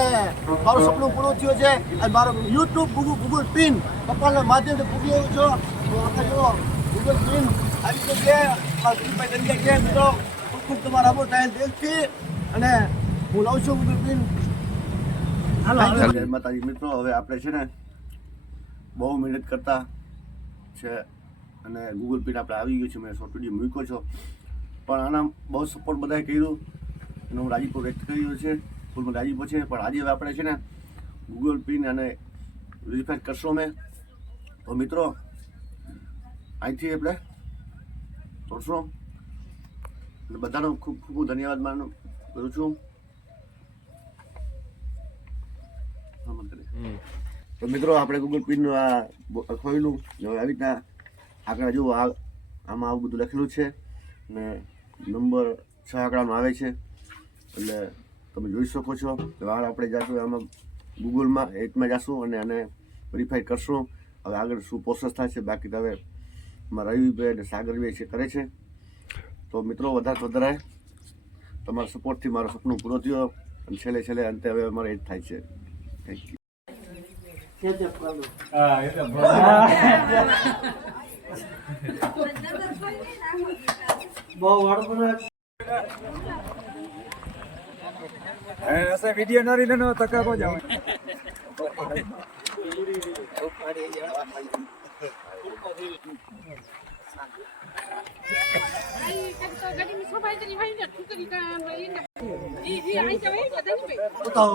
અને મારું સપનું પૂરું થયું છે. અને મારો યુટ્યુબ ગૂગલ ગૂગલ પિન પપ્પાના માધ્યમથી પૂરી આવ્યું છો. તો આપણે જો ગૂગલ પિન આવી ગઈ છે મારા દિલીપભાઈ છે મિત્રો ખૂબ ખૂબ તમારા આભાર થાય દિલથી. અને હું લઉં છું ગૂગલ પિન જય માતાજી. મિત્રો હવે આપણે છે ને બહુ મહેનત કરતા છે અને ગૂગલ પિન આપણે આવી ગયું છે. મેં શોર્ટ વીડિયો મૂક્યો છો. પણ આના બહુ સપોર્ટ બધાએ કર્યું. એનો હું રાજીપુર વ્યક્ત કર્યો છે. ફૂલમાં રાજીપો છે પણ આજે હવે આપણે છે ને ગૂગલ પિન અને વેરીફાઈ કરશો મેં તો મિત્રો અહીંથી આપણે તોડશો. અને બધાનો ખૂબ ખૂબ ધન્યવાદ માનું કરું છું. તો મિત્રો આપણે ગૂગલ પિનનું આ ખોલ્યું હવે આવી રીતના આગળ જુઓ આ આમાં આવું બધું લખેલું છે. ને નંબર છ આંકડાનો આવે છે. એટલે તમે જોઈ શકો છો. વાર આપણે જાશું આમાં ગૂગલમાં એટમાં જાશું અને આને વેરીફાઈ કરશું. હવે આગળ શું પ્રોસેસ થાય છે, બાકી હવે મારા રવિભાઈ અને સાગરભાઈ છે, કરે છે. તો મિત્રો, વધારે વધારે તમારા સપોર્ટથી મારું સપનું પૂરો થયો અને છેલ્લે છેલ્લે અંતે હવે અમારે એ જ થાય છે. Thank you Eh, saya video nari nana tak apa jam. Tahu,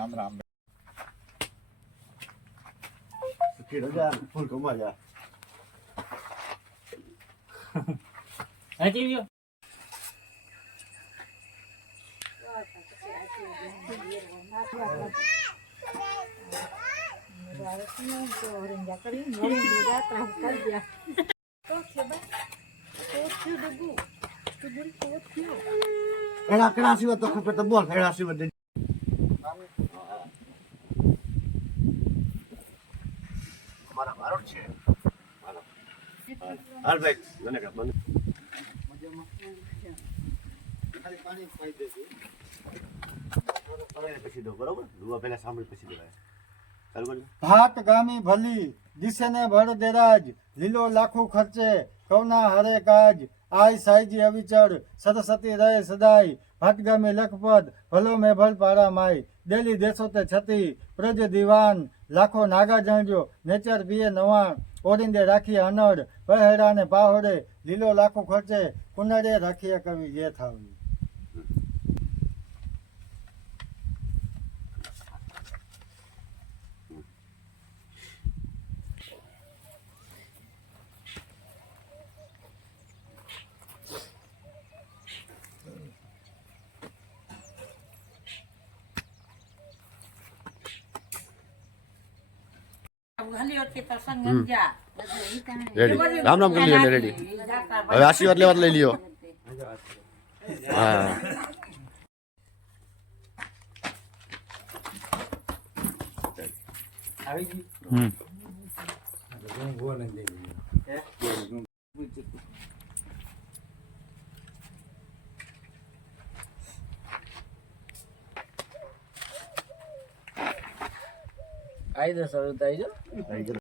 Ram Ram સુખી રજા ફૂલ કમા જા એના કેના આશીર્વાદ તો ખબર તો બોલ એના આશીર્વાદ મારા મારો છે. ભાત, ગામી, ભલી, દિશેને ભર દેરાજ, લીલો લાખો ખર્ચે કવના હરે કાજ આય સાઈજી અવિચળ સરસ્વતી રહે સદાય ભાત ગામી લખપત ભલો મેં ભલ દેલી દેશો તે છતી, પ્રજ દીવાન. લાખો નાગા જણજો નેચર પીએ નવાણ. ઓરિંદે રાખીએ અનડ પહેરા ને પાહોડે લીલો લાખો ખર્ચે, કુનડે રાખીએ કવિ જે થાવી રેડી રામ રામ કરી લે રેડી હવે આશીર્વાદ લેવા લઈ લ્યો. હા. હમ. કાયદેસર ઉતારી જો થઈ ગયો